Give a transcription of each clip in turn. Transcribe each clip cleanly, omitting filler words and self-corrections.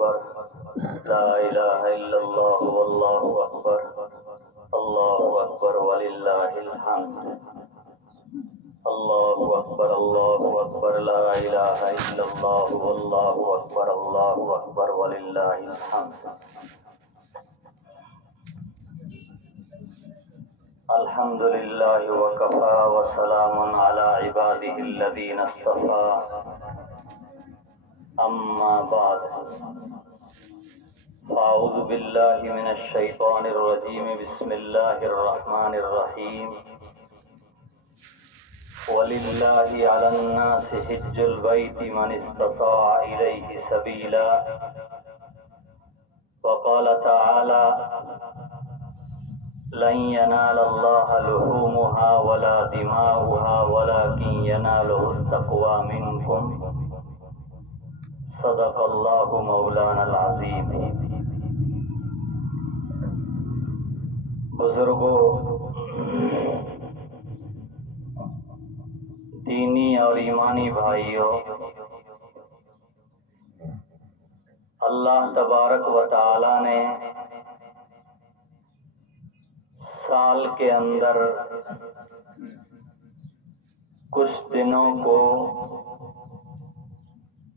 أكبر لا إله إلا الله والله أكبر الله أكبر ولله الحمد الله أكبر لا إله إلا الله والله أكبر ولله الحمد الحمد لله وكفى وسلام على عباده الذين اصطفى أما بعد أعوذ بالله من الشيطان الرجيم بسم الله الرحمن الرحيم ولله على الناس حج البيت من استطاع إليه سبيلا وقال تعالى لن ينال الله لحومها ولا دماؤها ولكن يناله التقوى منكم صدق اللہ مولانا العظیم۔ بزرگوں، دینی اور ایمانی بھائیوں، اللہ تبارک و تعالی نے سال کے اندر کچھ دنوں کو،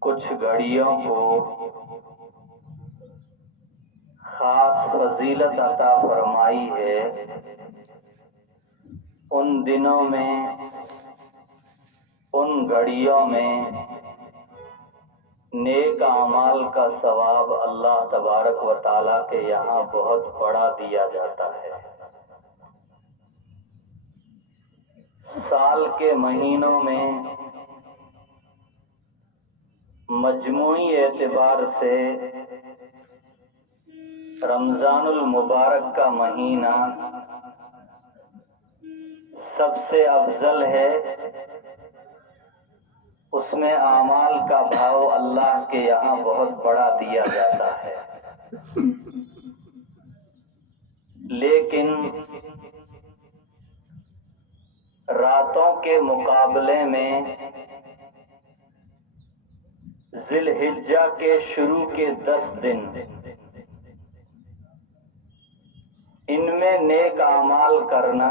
کچھ گھڑیوں کو خاص فضیلت عطا فرمائی ہے۔ ان دنوں میں، ان گھڑیوں میں نیک اعمال کا ثواب اللہ تبارک و تعالیٰ کے یہاں بہت بڑا دیا جاتا ہے۔ سال کے مہینوں میں مجموعی اعتبار سے رمضان المبارک کا مہینہ سب سے افضل ہے۔ اس میں اعمال کا بھاؤ اللہ کے یہاں بہت بڑا دیا جاتا ہے، لیکن راتوں کے مقابلے میں ذی الحجہ کے شروع کے 10 دن، ان میں نیک اعمال کرنا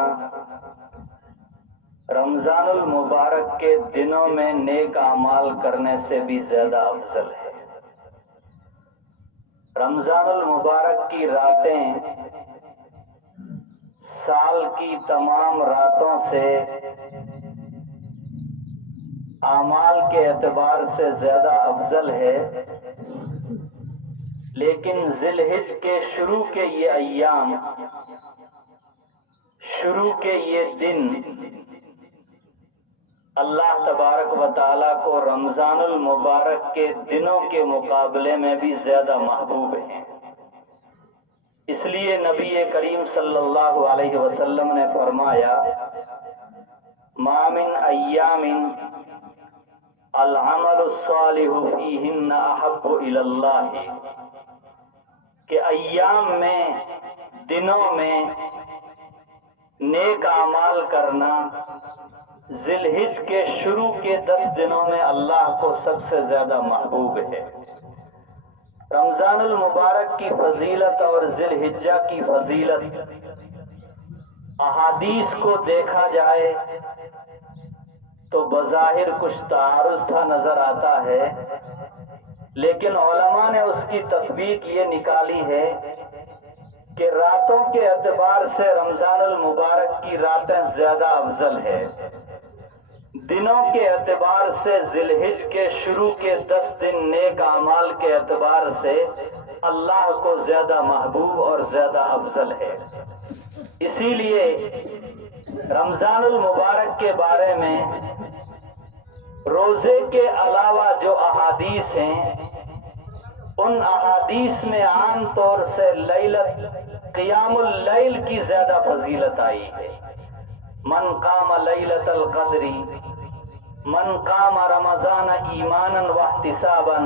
رمضان المبارک کے دنوں میں نیک اعمال کرنے سے بھی زیادہ افضل ہے۔ رمضان المبارک کی راتیں سال کی تمام راتوں سے اعمال کے اعتبار سے زیادہ افضل ہے، لیکن ذی الحج کے شروع کے یہ ایام، شروع کے یہ دن اللہ تبارک و تعالیٰ کو رمضان المبارک کے دنوں کے مقابلے میں بھی زیادہ محبوب ہیں۔ اس لیے نبی کریم صلی اللہ علیہ وسلم نے فرمایا ما من ایام العمل الصالح فیہن احب الی اللہ، کہ ایام میں، دنوں میں نیک اعمال کرنا ذی الحج کے شروع کے 10 دنوں میں اللہ کو سب سے زیادہ محبوب ہے۔ رمضان المبارک کی فضیلت اور ذی الحجہ کی فضیلت احادیث کو دیکھا جائے تو بظاہر کچھ تعارض تھا نظر آتا ہے، لیکن علماء نے اس کی تطبیق یہ نکالی ہے کہ راتوں کے اعتبار سے رمضان المبارک کی راتیں زیادہ افضل ہے، دنوں کے اعتبار سے ذی الحج کے شروع کے 10 دن نیک اعمال کے اعتبار سے اللہ کو زیادہ محبوب اور زیادہ افضل ہے۔ اسی لیے رمضان المبارک کے بارے میں روزے کے علاوہ جو احادیث ہیں، ان احادیث میں عام طور سے قیام اللیل کی زیادہ فضیلت آئی ہے۔ من قام لیلۃ القدر، من قام رمضان ایمانا واحتسابا،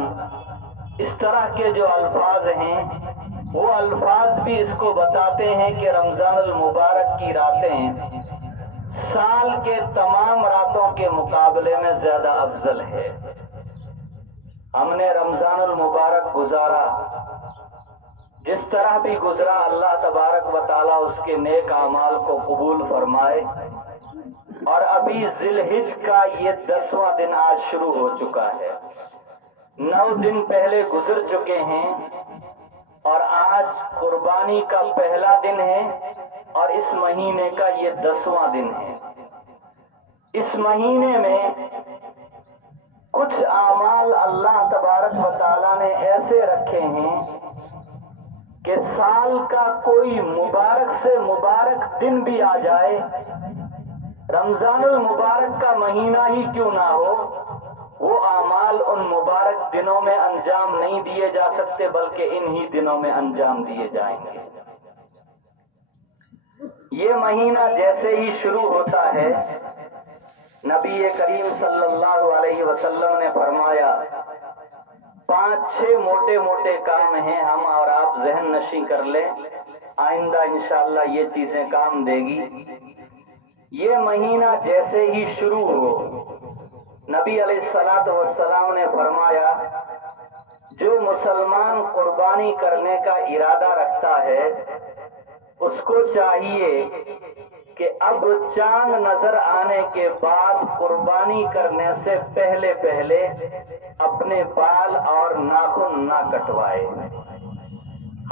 اس طرح کے جو الفاظ ہیں، وہ الفاظ بھی اس کو بتاتے ہیں کہ رمضان المبارک کی راتیں سال کے تمام راتوں کے مقابلے میں زیادہ افضل ہے۔ ہم نے رمضان المبارک گزارا، جس طرح بھی گزرا اللہ تبارک و تعالیٰ اس کے نیک اعمال کو قبول فرمائے۔ اور ابھی ذی الحج کا یہ 10واں دن آج شروع ہو چکا ہے، 9 دن پہلے گزر چکے ہیں اور آج قربانی کا پہلا دن ہے اور اس مہینے کا یہ 10واں دن ہے۔ اس مہینے میں کچھ اعمال اللہ تبارک و تعالیٰ نے ایسے رکھے ہیں کہ سال کا کوئی مبارک سے مبارک دن بھی آ جائے، رمضان المبارک کا مہینہ ہی کیوں نہ ہو، وہ اعمال ان مبارک دنوں میں انجام نہیں دیے جا سکتے بلکہ انہی دنوں میں انجام دیے جائیں گے۔ یہ مہینہ جیسے ہی شروع ہوتا ہے، نبی کریم صلی اللہ علیہ وسلم نے فرمایا 5-6 موٹے موٹے کام ہیں، ہم اور آپ ذہن نشیں کر لیں، آئندہ انشاءاللہ یہ چیزیں کام دے گی۔ یہ مہینہ جیسے ہی شروع ہو، نبی علیہ الصلوۃ والسلام نے فرمایا جو مسلمان قربانی کرنے کا ارادہ رکھتا ہے اس کو چاہیے کہ اب چاند نظر آنے کے بعد قربانی کرنے سے پہلے پہلے اپنے بال اور ناخن نہ کٹوائے۔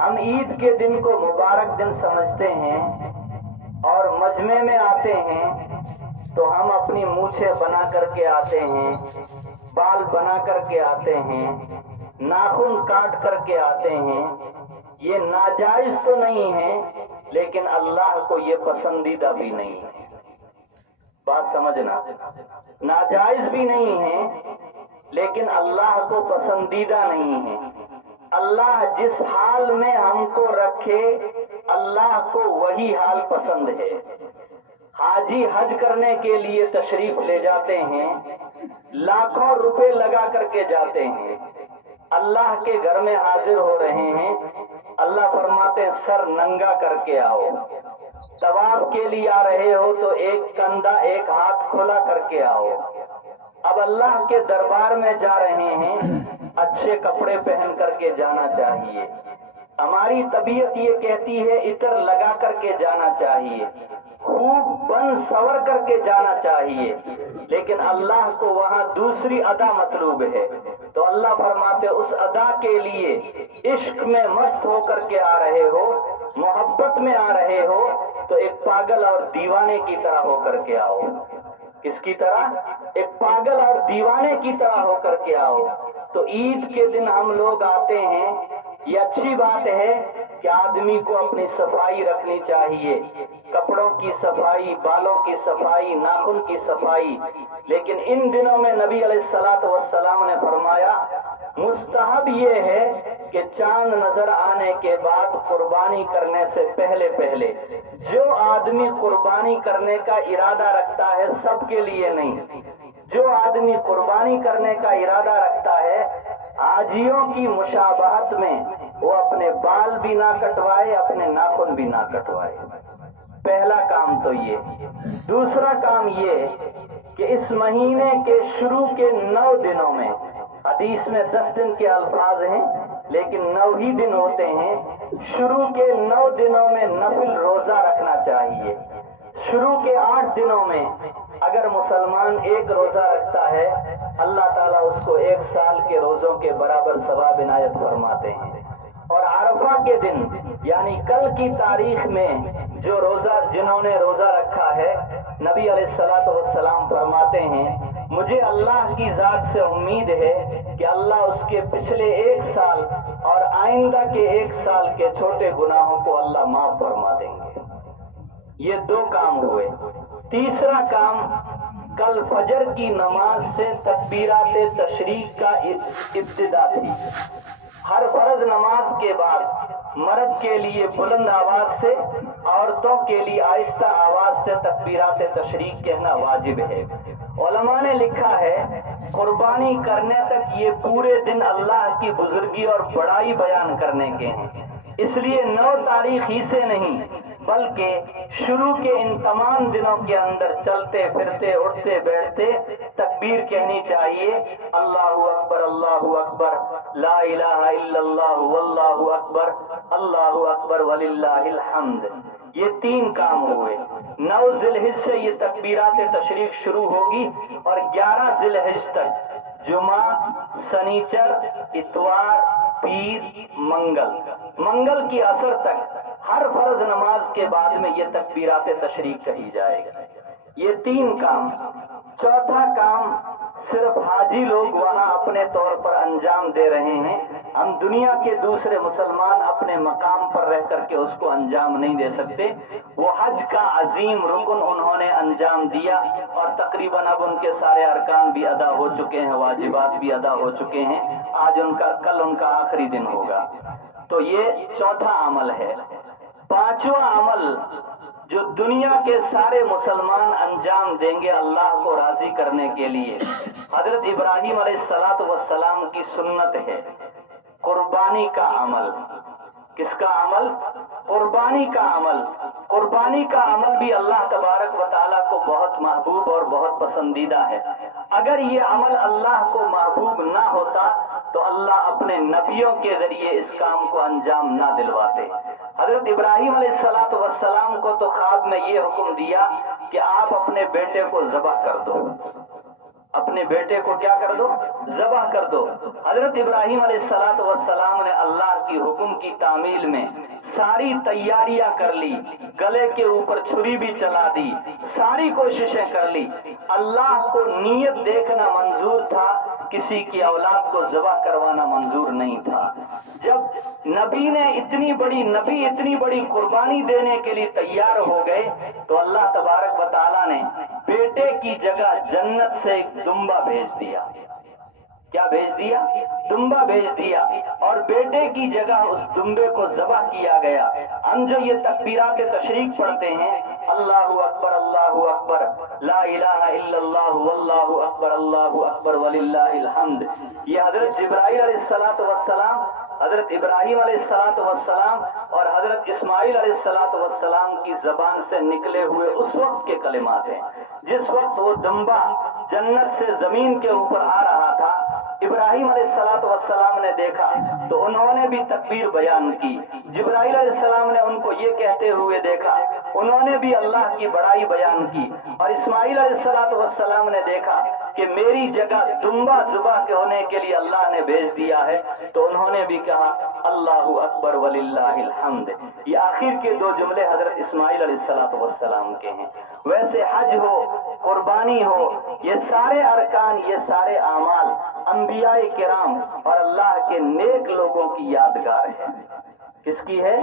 ہم عید کے دن کو مبارک دن سمجھتے ہیں اور مجمع میں آتے ہیں تو ہم اپنی مونچھیں بنا کر کے آتے ہیں، بال بنا کر کے آتے ہیں، ناخن کاٹ کر کے آتے ہیں۔ یہ ناجائز تو نہیں ہے لیکن اللہ کو یہ پسندیدہ بھی نہیں ہے۔ بات سمجھنا، ناجائز بھی نہیں ہے لیکن اللہ کو پسندیدہ نہیں ہے۔ اللہ جس حال میں ہم کو رکھے اللہ کو وہی حال پسند ہے۔ حاجی حج کرنے کے لیے تشریف لے جاتے ہیں، لاکھوں روپے لگا کر کے جاتے ہیں، اللہ کے گھر میں حاضر ہو رہے ہیں، اللہ فرماتے ہیں سر ننگا کر کے آؤ۔ طواف کے لیے آ رہے ہو تو ایک کندھا ایک ہاتھ کھلا کر کے آؤ۔ اب اللہ کے دربار میں جا رہے ہیں، اچھے کپڑے پہن کر کے جانا چاہیے، ہماری طبیعت یہ کہتی ہے عطر لگا کر کے جانا چاہیے، خوب بن سور کر کے جانا چاہیے، لیکن اللہ کو وہاں دوسری ادا مطلوب ہے۔ تو اللہ فرماتے اس ادا کے لیے عشق میں مست ہو کر کے آ رہے ہو، محبت میں آ رہے ہو تو ایک پاگل اور دیوانے کی طرح ہو کر کے آؤ۔ کس کی طرح؟ ایک پاگل اور دیوانے کی طرح ہو کر کے آؤ۔ تو عید کے دن ہم لوگ آتے ہیں، یہ اچھی بات ہے کہ آدمی کو اپنی صفائی رکھنی چاہیے، کپڑوں کی صفائی، بالوں کی صفائی، ناخن کی صفائی، لیکن ان دنوں میں نبی علیہ الصلوۃ والسلام نے فرمایا مستحب یہ ہے کہ چاند نظر آنے کے بعد قربانی کرنے سے پہلے پہلے جو آدمی قربانی کرنے کا ارادہ رکھتا ہے، سب کے لیے نہیں، جو آدمی قربانی کرنے کا ارادہ رکھتا ہے حاجیوں کی مشابہت میں وہ اپنے بال بھی نہ کٹوائے، اپنے ناخن بھی نہ کٹوائے۔ پہلا کام تو یہ۔ دوسرا کام یہ کہ اس مہینے کے شروع کے 9 دنوں میں، حدیث میں 10 دن کے الفاظ ہیں لیکن 9 ہی دن ہوتے ہیں، شروع کے 9 دنوں میں نفل روزہ رکھنا چاہیے۔ شروع کے 8 دنوں میں اگر مسلمان ایک روزہ رکھتا ہے اللہ تعالیٰ اس کو 1 سال کے روزوں کے برابر ثواب عنایت فرماتے ہیں۔ اور عرفہ کے دن یعنی کل کی تاریخ میں جو روزہ جنہوں نے روزہ رکھا ہے، نبی علیہ الصلوۃ والسلام فرماتے ہیں مجھے اللہ کی ذات سے امید ہے کہ اللہ اس کے پچھلے 1 سال اور آئندہ کے 1 سال کے چھوٹے گناہوں کو اللہ معاف فرما دیں گے۔ یہ 2 کام ہوئے۔ تیسرا کام، کل فجر کی نماز سے تکبیرات تشریق کا ابتدا تھی۔ ہر فرض نماز کے بعد مرد کے لیے بلند آواز سے، عورتوں کے لیے آہستہ آواز سے تکبیرات تشریق کہنا واجب ہے۔ علماء نے لکھا ہے قربانی کرنے تک یہ پورے دن اللہ کی بزرگی اور بڑائی بیان کرنے کے ہیں، اس لیے 9 تاریخ ہی سے نہیں بلکہ شروع کے ان تمام دنوں کے اندر چلتے پھرتے اٹھتے بیٹھتے تکبیر کہنی چاہیے، اللہ اکبر اللہ اکبر، لا الہ الا اللہ واللہ اکبر، اللہ اکبر وللہ الحمد۔ یہ 3 کام ہوئے۔ 9 ذی الحجہ سے یہ تکبیرات تشریق شروع ہوگی اور 11 ذی الحجہ تک، جمعہ، سنیچر، اتوار، پیر، منگل کی عصر تک ہر فرض نماز کے بعد میں یہ تکبیرات تشریق کہی جائے گا۔ یہ 3 کام۔ چوتھا کام صرف حاجی لوگ وہاں اپنے طور پر انجام دے رہے ہیں، ہم دنیا کے دوسرے مسلمان اپنے مقام پر رہ کر کے اس کو انجام نہیں دے سکتے۔ وہ حج کا عظیم رکن انہوں نے انجام دیا اور تقریباً اب ان کے سارے ارکان بھی ادا ہو چکے ہیں، واجبات بھی ادا ہو چکے ہیں، کل ان کا آخری دن ہوگا۔ تو یہ چوتھا عمل ہے۔ 5واں عمل جو دنیا کے سارے مسلمان انجام دیں گے اللہ کو راضی کرنے کے لیے، حضرت ابراہیم علیہ السلام کی سنت ہے، قربانی کا عمل۔ کس کا عمل؟ قربانی کا عمل۔ قربانی کا عمل بھی اللہ تبارک و تعالیٰ کو بہت محبوب اور بہت پسندیدہ ہے۔ اگر یہ عمل اللہ کو محبوب نہ ہوتا تو اللہ اپنے نبیوں کے ذریعے اس کام کو انجام نہ دلواتے۔ حضرت ابراہیم علیہ السلام کو تو خواب میں یہ حکم دیا کہ آپ اپنے بیٹے کو ذبح کر دو، اپنے بیٹے کو کیا کر دو؟ ذبح کر دو۔ حضرت ابراہیم علیہ السلام نے اللہ کی حکم کی تعمیل میں ساری تیاریاں کر لی، گلے کے اوپر چھری بھی چلا دی، ساری کوششیں کر لی۔ اللہ کو نیت دیکھنا منظور تھا، کسی کی اولاد کو ذبح کروانا منظور نہیں تھا۔ جب نبی اتنی بڑی قربانی دینے کے لیے تیار ہو گئے تو اللہ تبارک و تعالیٰ نے بیٹے کی جگہ جنت سے ایک دمبا بھیج دیا۔ کیا بھیج دیا؟ دمبا بھیج دیا، اور بیٹے کی جگہ اس دمبے کو ذبح کیا گیا۔ ہم جو یہ تکبیرات تشریق پڑھتے ہیں، اللہ اکبر، لا الہ الا اللہ واللہ اکبر، اللہ اکبر وللہ الحمد، یہ حضرت جبرائیل علیہ السلام، حضرت ابراہیم علیہ السلام اور حضرت اسماعیل علیہ السلام کی زبان سے نکلے ہوئے اس وقت کے کلمات ہیں۔ جس وقت وہ دمبا جنت سے زمین کے اوپر آ رہا تھا، ابراہیم علیہ السلام نے دیکھا تو انہوں نے بھی تکبیر بیان کی۔ جبرائیل علیہ السلام نے ان کو یہ کہتے ہوئے دیکھا، انہوں نے بھی اللہ کی بڑائی بیان کی، اور اسماعیل علیہ السلام نے دیکھا کہ میری جگہ دمبا ذبح ہونے کے لیے اللہ نے بھیج دیا ہے، تو انہوں نے بھی کہا اللہ اکبر وللہ الحمد۔ یہ آخر کے 2 جملے حضرت اسماعیل علیہ السلام کے ہیں۔ ویسے حج ہو، قربانی ہو، یہ سارے ارکان، یہ سارے اعمال انبیاء کرام اور اللہ کے نیک لوگوں کی یادگار ہے۔ کس کی ہے؟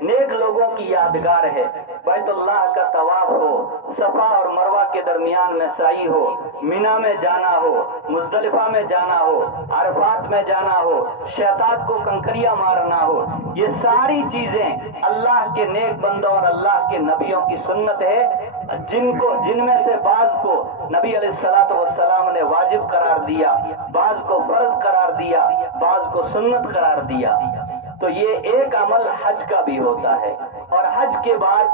نیک لوگوں کی یادگار ہے۔ بیت اللہ کا طواف ہو، صفا اور مروہ کے درمیان میں سعی ہو، مینا میں جانا ہو، مزدلفہ میں جانا ہو، عرفات میں جانا ہو، شیطان کو کنکریاں مارنا ہو، یہ ساری چیزیں اللہ کے نیک بندوں اور اللہ کے نبیوں کی سنت ہے، جن میں سے بعض کو نبی علیہ السلام نے واجب قرار دیا، بعض کو فرض قرار دیا، بعض کو سنت قرار دیا۔ تو یہ ایک عمل حج کا بھی ہوتا ہے، اور حج کے بعد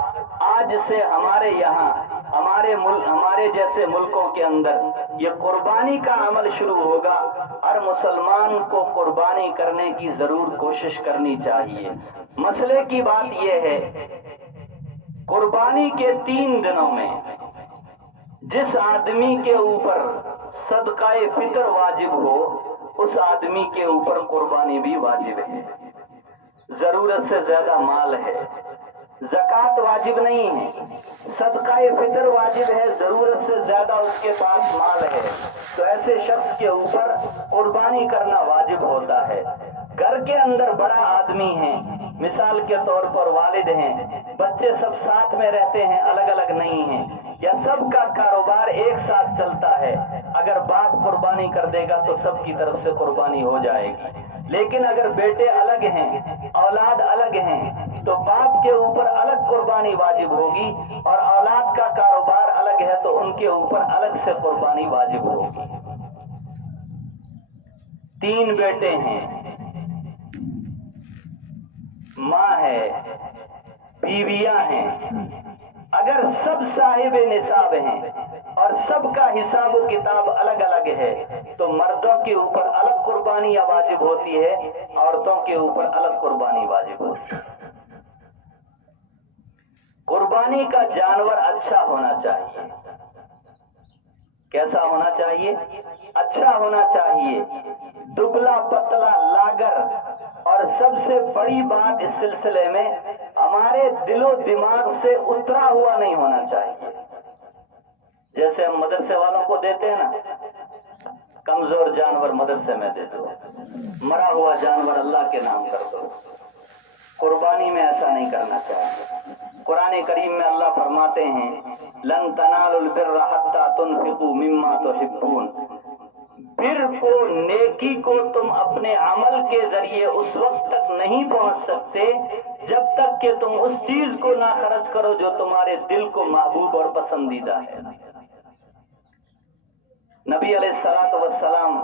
آج سے ہمارے یہاں ہمارے جیسے ملکوں کے اندر یہ قربانی کا عمل شروع ہوگا۔ ہر مسلمان کو قربانی کرنے کی ضرور کوشش کرنی چاہیے۔ مسئلے کی بات یہ ہے، قربانی کے 3 دنوں میں جس آدمی کے اوپر صدقہ فطر واجب ہو، اس آدمی کے اوپر قربانی بھی واجب ہے۔ ضرورت سے زیادہ مال ہے، زکوٰۃ واجب نہیں ہے، صدقہ فطر واجب ہے، ضرورت سے زیادہ اس کے پاس مال ہے، تو ایسے شخص کے اوپر قربانی کرنا واجب ہوتا ہے۔ گھر کے اندر بڑا آدمی ہے، مثال کے طور پر والد ہیں، بچے سب ساتھ میں رہتے ہیں، الگ الگ نہیں ہیں، یا سب کا کاروبار ایک ساتھ چلتا ہے، اگر باپ قربانی کر دے گا تو سب کی طرف سے قربانی ہو جائے گی۔ لیکن اگر بیٹے الگ ہیں، اولاد الگ ہیں، تو باپ کے اوپر الگ قربانی واجب ہوگی، اور اولاد کا کاروبار الگ ہے تو ان کے اوپر الگ سے قربانی واجب ہوگی۔ 3 بیٹے ہیں، ماں ہے، بیویاں ہیں، اگر سب صاحب نصاب ہیں اور سب کا حساب و کتاب الگ الگ ہے تو مردوں کے اوپر الگ قربانی قربانی یا واجب ہوتی ہے، عورتوں کے اوپر الگ قربانی واجب ہوتی ہے۔ قربانی کا جانور اچھا ہونا چاہیے۔ کیسا ہونا چاہیے؟ اچھا ہونا چاہیے، دبلا پتلا لاگر، اور سب سے بڑی بات اس سلسلے میں ہمارے دل و دماغ سے اترا ہوا نہیں ہونا چاہیے۔ جیسے ہم مدرسے والوں کو دیتے ہیں نا، کمزور جانور مدرسے میں دے دو، مرا ہوا جانور اللہ کے نام کر دو۔ قربانی میں ایسا نہیں کرنا چاہیے۔ قرآن کریم میں اللہ فرماتے ہیں لن تنالوا البر حتى تنفقوا مما تحبون، بر کو، نیکی کو تم اپنے عمل کے ذریعے اس وقت تک نہیں پہنچ سکتے جب تک کہ تم اس چیز کو نہ خرچ کرو جو تمہارے دل کو محبوب اور پسندیدہ ہے۔ نبی علیہ الصلوۃ والسلام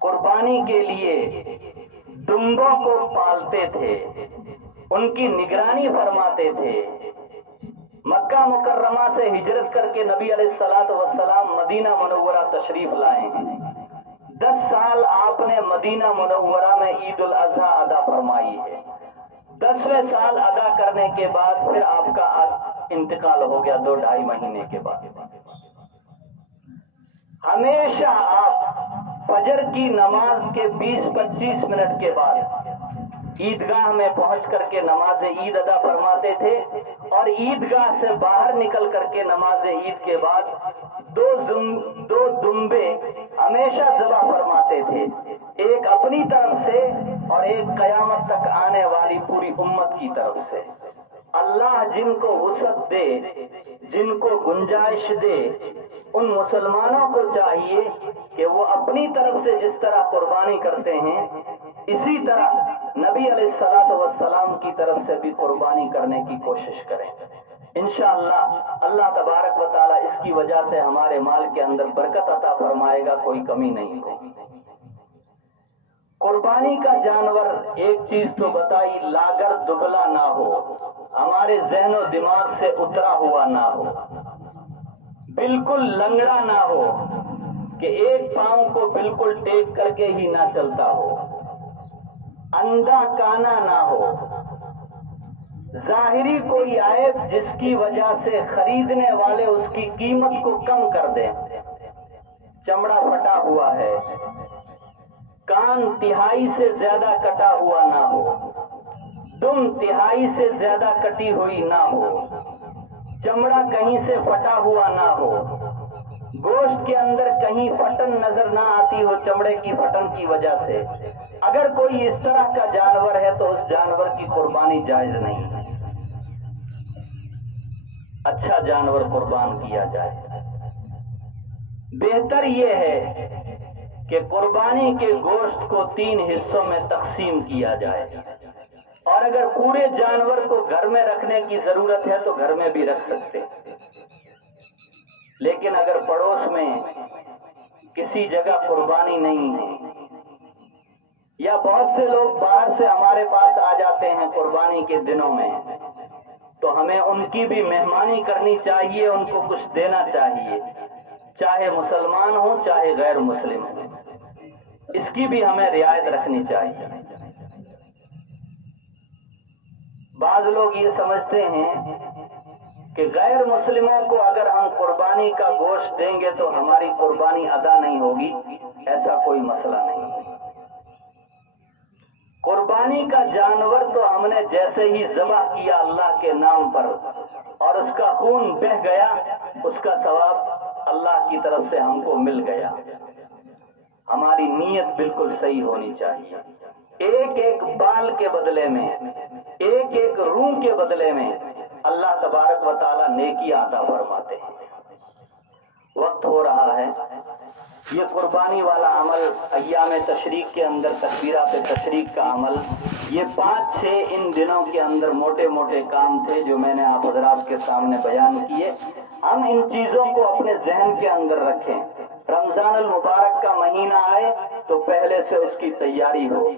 قربانی کے لیے دمبوں کو پالتے تھے، ان کی نگرانی فرماتے تھے۔ مکہ مکرمہ سے ہجرت کر کے نبی علیہ الصلوۃ والسلام مدینہ منورہ تشریف لائے ہیں۔ 10 سال آپ نے مدینہ منورہ میں عید الاضحیٰ ادا فرمائی ہے۔ 10ویں سال ادا کرنے کے بعد پھر آپ کا انتقال ہو گیا 2-2.5 مہینے کے بعد۔ ہمیشہ آپ فجر کی نماز کے 20-25 منٹ کے بعد عیدگاہ میں پہنچ کر کے نماز عید ادا فرماتے تھے، اور عیدگاہ سے باہر نکل کر کے نماز عید کے بعد 2 دمبے ہمیشہ ذبح فرماتے تھے، ایک اپنی طرف سے اور ایک قیامت تک آنے والی پوری امت کی طرف سے۔ اللہ جن کو وسعت دے، جن کو گنجائش دے، ان مسلمانوں کو چاہیے کہ وہ اپنی طرف سے جس طرح قربانی کرتے ہیں اسی طرح نبی علیہ الصلوۃ والسلام کی طرف سے بھی قربانی کرنے کی کوشش کریں۔ انشاءاللہ اللہ تبارک و تعالی اس کی وجہ سے ہمارے مال کے اندر برکت عطا فرمائے گا، کوئی کمی نہیں ہوگی۔ قربانی کا جانور ایک چیز تو بتائی، لاگر دبلا نہ ہو، ہمارے ذہن و دماغ سے اترا ہوا نہ ہو، بالکل لنگڑا نہ ہو کہ ایک پاؤں کو بالکل ٹیک کر کے ہی نہ چلتا ہو، اندھا کانا نہ ہو، ظاہری کوئی عیب جس کی وجہ سے خریدنے والے اس کی قیمت کو کم کر دیں، چمڑا پھٹا ہوا ہے، کان تہائی سے زیادہ کٹا ہوا نہ ہو، دم تہائی سے زیادہ کٹی ہوئی نہ ہو، چمڑا کہیں سے پھٹا ہوا نہ ہو، گوشت کے اندر کہیں پھٹن نظر نہ آتی ہو چمڑے کی پھٹن کی وجہ سے، اگر کوئی اس طرح کا جانور ہے تو اس جانور کی قربانی جائز نہیں ہے۔ اچھا جانور قربان کیا جائے۔ بہتر یہ ہے کہ قربانی کے گوشت کو 3 حصوں میں تقسیم کیا جائے، اور اگر پورے جانور کو گھر میں رکھنے کی ضرورت ہے تو گھر میں بھی رکھ سکتے، لیکن اگر پڑوس میں کسی جگہ قربانی نہیں ہے، یا بہت سے لوگ باہر سے ہمارے پاس آ جاتے ہیں قربانی کے دنوں میں، تو ہمیں ان کی بھی مہمانی کرنی چاہیے، ان کو کچھ دینا چاہیے، چاہے مسلمان ہوں چاہے غیر مسلم ہوں، اس کی بھی ہمیں رعایت رکھنی چاہیے۔ بعض لوگ یہ سمجھتے ہیں کہ غیر مسلموں کو اگر ہم قربانی کا گوشت دیں گے تو ہماری قربانی ادا نہیں ہوگی، ایسا کوئی مسئلہ نہیں۔ قربانی کا جانور تو ہم نے جیسے ہی ذبح کیا اللہ کے نام پر اور اس کا خون بہہ گیا، اس کا ثواب اللہ کی طرف سے ہم کو مل گیا۔ ہماری نیت بالکل صحیح ہونی چاہیے۔ ایک ایک بال کے بدلے میں، ایک ایک روح کے بدلے میں اللہ تبارک و تعالی نیکی عطا فرماتے ہیں۔ وقت ہو رہا ہے، یہ قربانی والا عمل ایام تشریق کے اندر تکبیرات تشریق کا عمل، یہ 5-6 ان دنوں کے اندر موٹے موٹے کام تھے جو میں نے آپ حضرات کے سامنے بیان کیے۔ ہم ان چیزوں کو اپنے ذہن کے اندر رکھیں۔ رمضان المبارک کا مہینہ آئے تو پہلے سے اس کی تیاری ہو،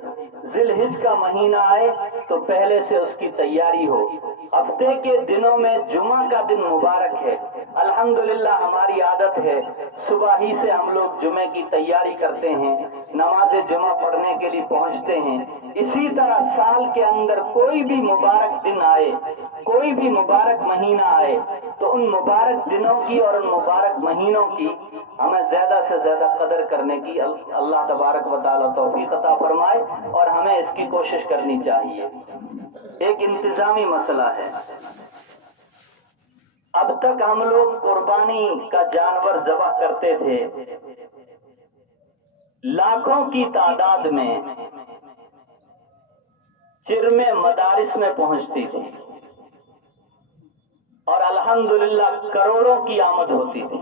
ذی الحج کا مہینہ آئے تو پہلے سے اس کی تیاری ہو۔ ہفتے کے دنوں میں جمعہ کا دن مبارک ہے، الحمدللہ ہماری عادت ہے صبح ہی سے ہم لوگ جمعے کی تیاری کرتے ہیں، نماز جمعہ پڑھنے کے لیے پہنچتے ہیں۔ اسی طرح سال کے اندر کوئی بھی مبارک دن آئے، کوئی بھی مبارک مہینہ آئے تو ان مبارک دنوں کی اور ان مبارک مہینوں کی ہمیں زیادہ سے زیادہ قدر کرنے کی اللہ تبارک و تعالیٰ توفیق عطا فرمائے، اور ہمیں اس کی کوشش کرنی چاہیے۔ ایک انتظامی مسئلہ ہے، اب تک ہم لوگ قربانی کا جانور ذبح کرتے تھے، لاکھوں کی تعداد میں چرمیں مدارس میں پہنچتی تھی اور الحمدللہ کروڑوں کی آمد ہوتی تھی۔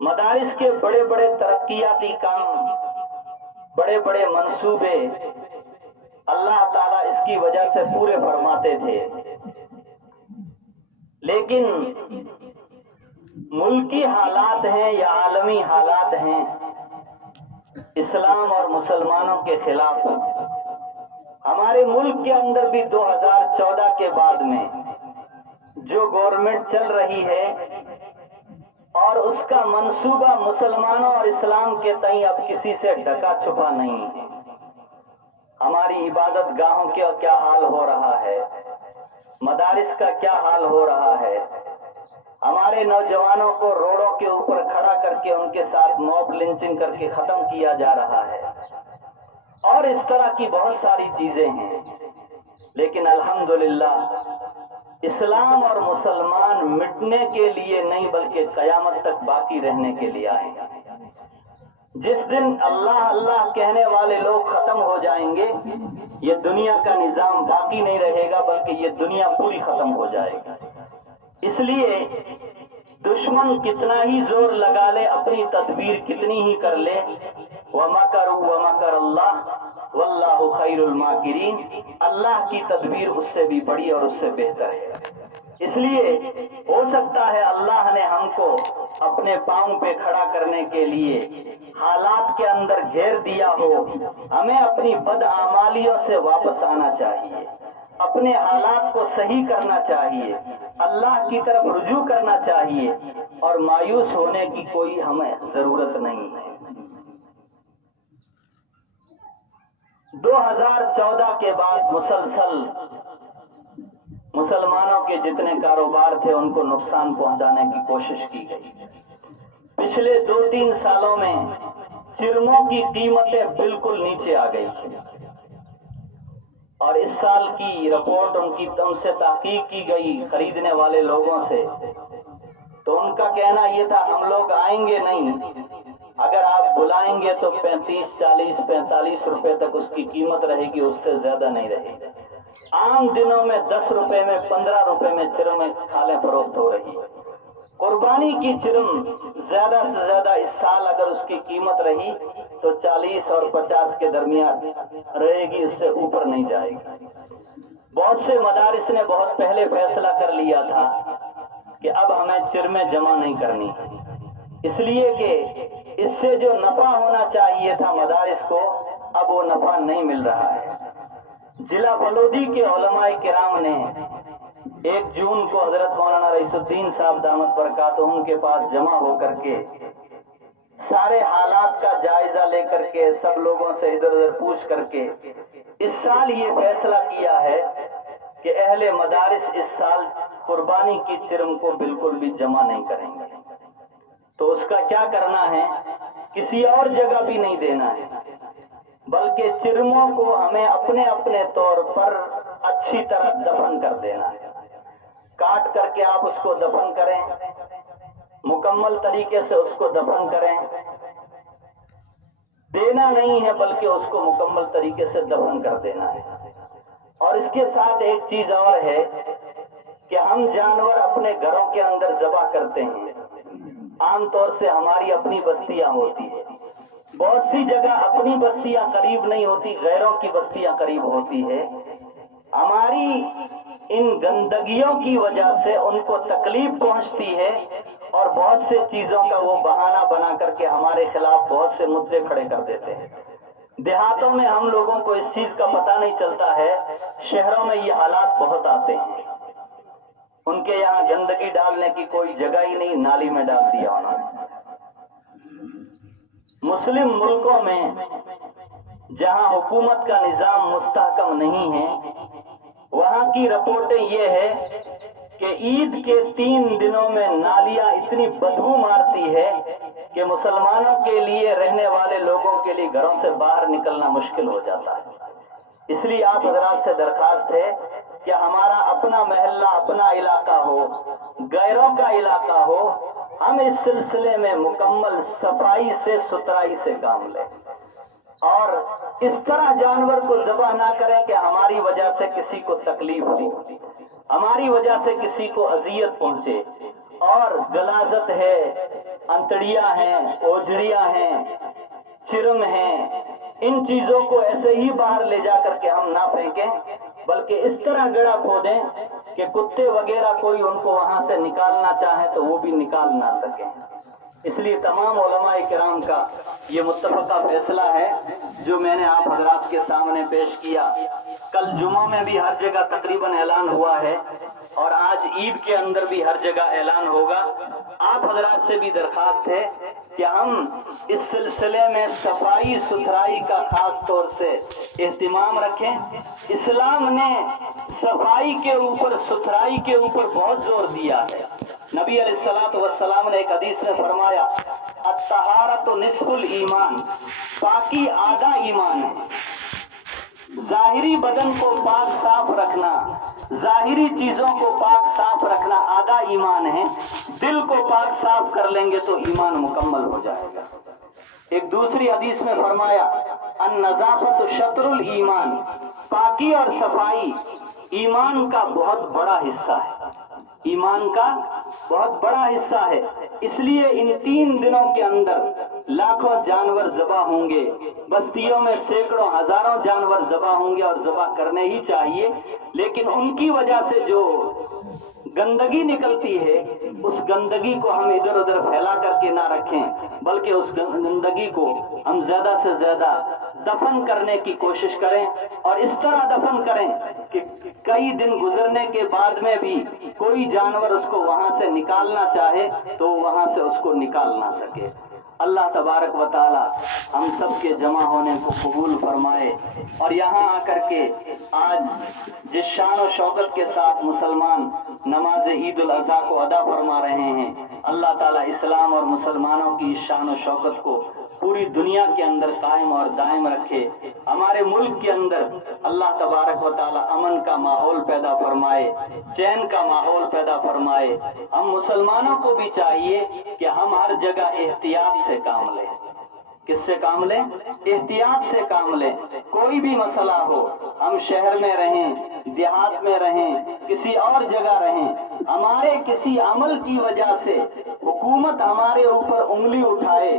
مدارس کے بڑے بڑے ترقیاتی کام، بڑے بڑے منصوبے اللہ تعالیٰ اس کی وجہ سے پورے فرماتے تھے، لیکن ملکی حالات ہیں یا عالمی حالات ہیں اسلام اور مسلمانوں کے خلاف۔ ہمارے ملک کے اندر بھی 2014 کے بعد میں جو گورنمنٹ چل رہی ہے اور اس کا منصوبہ مسلمانوں اور اسلام کے تئیں اب کسی سے ڈھکا چھپا نہیں ہے۔ ہماری عبادت گاہوں کا کیا حال ہو رہا ہے، مدارس کا کیا حال ہو رہا ہے، ہمارے نوجوانوں کو روڈوں کے اوپر کھڑا کر کے ان کے ساتھ موب لنچنگ کر کے ختم کیا جا رہا ہے، اور اس طرح کی بہت ساری چیزیں ہیں۔ لیکن الحمدللہ اسلام اور مسلمان مٹنے کے لیے نہیں بلکہ قیامت تک باقی رہنے کے لیے آئے ہیں۔ جس دن اللہ اللہ کہنے والے لوگ ختم ہو جائیں گے، یہ دنیا کا نظام باقی نہیں رہے گا بلکہ یہ دنیا پوری ختم ہو جائے گی۔ اس لیے دشمن کتنا ہی زور لگا لے، اپنی تدبیر کتنی ہی کر لے، وَمَكَرُوا وَمَكَرَ اللَّهُ وَاللَّهُ خَيْرُ الْمَاكِرِينَ، اللہ کی تدبیر اس سے بھی بڑی اور اس سے بہتر ہے۔ اس لیے ہو سکتا ہے اللہ نے ہم کو اپنے پاؤں پہ کھڑا کرنے کے لیے حالات کے اندر گھیر دیا ہو، ہمیں اپنی بدعمالیوں سے واپس آنا چاہیے، اپنے حالات کو صحیح کرنا چاہیے، اللہ کی طرف رجوع کرنا چاہیے، اور مایوس ہونے کی کوئی ہمیں ضرورت نہیں ہے۔ 2014 کے بعد مسلسل مسلمانوں کے جتنے کاروبار تھے ان کو نقصان پہنچانے کی کوشش کی گئی۔ پچھلے 2-3 سالوں میں چرموں کی قیمتیں بالکل نیچے آ گئی، اور اس سال کی رپورٹ ان سے تحقیق کی گئی خریدنے والے لوگوں سے، تو ان کا کہنا یہ تھا ہم لوگ آئیں گے نہیں، اگر آپ بلائیں گے تو 35, 40, 45 روپے تک اس کی قیمت رہے گی، اس سے زیادہ نہیں رہے گی۔ عام دنوں میں 10 روپے میں 15 روپے میں چرم کھالیں فروخت ہو رہی ہے۔ قربانی کی چرم زیادہ سے زیادہ اس سال اگر اس کی قیمت رہی تو 40 اور 50 کے درمیان رہے گی، اس سے اوپر نہیں جائے گی۔ بہت سے مدارس نے بہت پہلے فیصلہ کر لیا تھا کہ اب ہمیں چرمیں جمع نہیں کرنی، اس لیے کہ اس سے جو نفع ہونا چاہیے تھا مدارس کو اب وہ نفع نہیں مل رہا ہے۔ ضلع بلودی کے علماء کرام نے 1 جون کو حضرت مولانا رئیس الدین صاحب دامت برکاتہم کے پاس جمع ہو کر کے سارے حالات کا جائزہ لے کر کے سب لوگوں سے ادھر ادھر پوچھ کر کے اس سال یہ فیصلہ کیا ہے کہ اہل مدارس اس سال قربانی کی چرم کو بالکل بھی جمع نہیں کریں گے۔ تو اس کا کیا کرنا ہے؟ کسی اور جگہ بھی نہیں دینا ہے، بلکہ چرموں کو ہمیں اپنے اپنے طور پر اچھی طرح دفن کر دینا ہے۔ کاٹ کر کے آپ اس کو دفن کریں، مکمل طریقے سے اس کو دفن کریں، دینا نہیں ہے بلکہ اس کو مکمل طریقے سے دفن کر دینا ہے۔ اور اس کے ساتھ ایک چیز اور ہے کہ ہم جانور اپنے گھروں کے اندر ذبح کرتے ہیں، عام طور سے ہماری اپنی بستیاں ہوتی ہیں، بہت سی جگہ اپنی بستیاں قریب نہیں ہوتی، غیروں کی بستیاں قریب ہوتی ہے۔ ہماری ان گندگیوں کی وجہ سے ان کو تکلیف پہنچتی ہے، اور بہت سے چیزوں کا وہ بہانہ بنا کر کے ہمارے خلاف بہت سے مدعے کھڑے کر دیتے ہیں۔ دیہاتوں میں ہم لوگوں کو اس چیز کا پتہ نہیں چلتا ہے، شہروں میں یہ حالات بہت آتے ہیں۔ ان کے یہاں گندگی ڈالنے کی کوئی جگہ ہی نہیں، نالی میں ڈال دیا انہوں نے۔ مسلم ملکوں میں جہاں حکومت کا نظام مستحکم نہیں ہے، وہاں کی رپورٹیں یہ ہے کہ عید کے 3 دنوں میں نالیاں اتنی بدبو مارتی ہے کہ مسلمانوں کے لیے، رہنے والے لوگوں کے لیے گھروں سے باہر نکلنا مشکل ہو جاتا ہے۔ اس لیے آپ حضرات سے درخواست ہے کہ ہمارا اپنا محلہ، اپنا علاقہ ہو، غیروں کا علاقہ ہو، ہم اس سلسلے میں مکمل صفائی سے، ستھرائی سے کام لیں، اور اس طرح جانور کو ذبح نہ کریں کہ ہماری وجہ سے کسی کو تکلیف ہو، ہماری وجہ سے کسی کو اذیت پہنچے۔ اور غلاظت ہے، انتڑیاں ہیں، اوجڑیاں ہیں، چرم ہیں، ان چیزوں کو ایسے ہی باہر لے جا کر کے ہم نہ پھینکیں، بلکہ اس طرح گڑھا کھودیں کہ کتے وغیرہ کوئی ان کو وہاں سے نکالنا چاہے تو وہ بھی نکال نہ سکیں۔ اس لیے تمام علماء کرام کا یہ متفقہ فیصلہ ہے جو میں نے آپ حضرات کے سامنے پیش کیا۔ کل جمعہ میں بھی ہر جگہ تقریباً اعلان ہوا ہے، اور آج عید کے اندر بھی ہر جگہ اعلان ہوگا۔ آپ حضرات سے بھی درخواست ہے کہ ہم اس سلسلے میں صفائی ستھرائی کا خاص طور سے اہتمام رکھیں۔ اسلام نے صفائی کے اوپر، ستھرائی کے اوپر بہت زور دیا ہے۔ نبی علیہ الصلوۃ والسلام نے ایک حدیث میں فرمایا، الطہارۃ نصف الایمان، پاکی آدھا ایمان ہے۔ ظاہری بدن کو پاک صاف رکھنا، ظاہری چیزوں کو پاک صاف رکھنا آدھا ایمان ہے۔ دل کو پاک صاف کر لیں گے تو ایمان مکمل ہو جائے گا۔ ایک دوسری حدیث میں فرمایا، النظافۃ شطر الایمان، پاکی اور صفائی ایمان کا بہت بڑا حصہ ہے، ایمان کا بہت بڑا حصہ ہے۔ اس لیے ان 3 دنوں کے اندر لاکھوں جانور ذبح ہوں گے، بستیوں میں سینکڑوں ہزاروں جانور ذبح ہوں گے، اور ذبح کرنے ہی چاہیے، لیکن ان کی وجہ سے جو گندگی نکلتی ہے، اس گندگی کو ہم ادھر ادھر پھیلا کر کے نہ رکھیں، بلکہ اس گندگی کو ہم زیادہ سے زیادہ دفن کرنے کی کوشش کریں، اور اس طرح دفن کریں کہ کئی دن گزرنے کے بعد میں بھی کوئی جانور اس کو وہاں سے نکالنا چاہے تو وہاں سے اس کو نکال نہ سکے۔ اللہ تبارک و تعالی ہم سب کے جمع ہونے کو قبول فرمائے، اور یہاں آ کر کے آج جس شان و شوکت کے ساتھ مسلمان نماز عید الاضحیٰ کو ادا فرما رہے ہیں، اللہ تعالیٰ اسلام اور مسلمانوں کی اس شان و شوکت کو پوری دنیا کے اندر قائم اور دائم رکھے۔ ہمارے ملک کے اندر اللہ تبارک و تعالیٰ امن کا ماحول پیدا فرمائے، چین کا ماحول پیدا فرمائے۔ ہم مسلمانوں کو بھی چاہیے کہ ہم ہر جگہ احتیاط سے کام لیں۔ کس سے کام لیں؟ احتیاط سے کام لیں۔ کوئی بھی مسئلہ ہو، ہم شہر میں رہیں، دیہات میں رہیں، کسی اور جگہ رہیں، ہمارے کسی عمل کی وجہ سے حکومت ہمارے اوپر انگلی اٹھائے،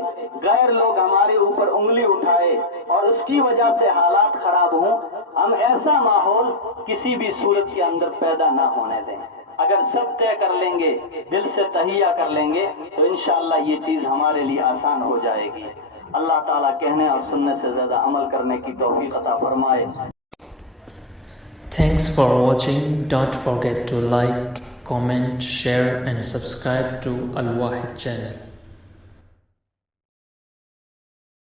غیر لوگ ہمارے اوپر انگلی اٹھائے، اور اس کی وجہ سے حالات خراب ہوں، ہم ایسا ماحول کسی بھی صورت کے اندر پیدا نہ ہونے دیں۔ اگر سب طے کر لیں گے، دل سے تہیہ کر لیں گے، تو انشاءاللہ یہ چیز ہمارے لیے آسان ہو جائے گی۔ اللہ تعالیٰ کہنے اور سننے سے زیادہ عمل کرنے کی توفیق عطا فرمائے۔ Thanks for watching. Don't forget to like, comment, share and subscribe to Al Wahid channel.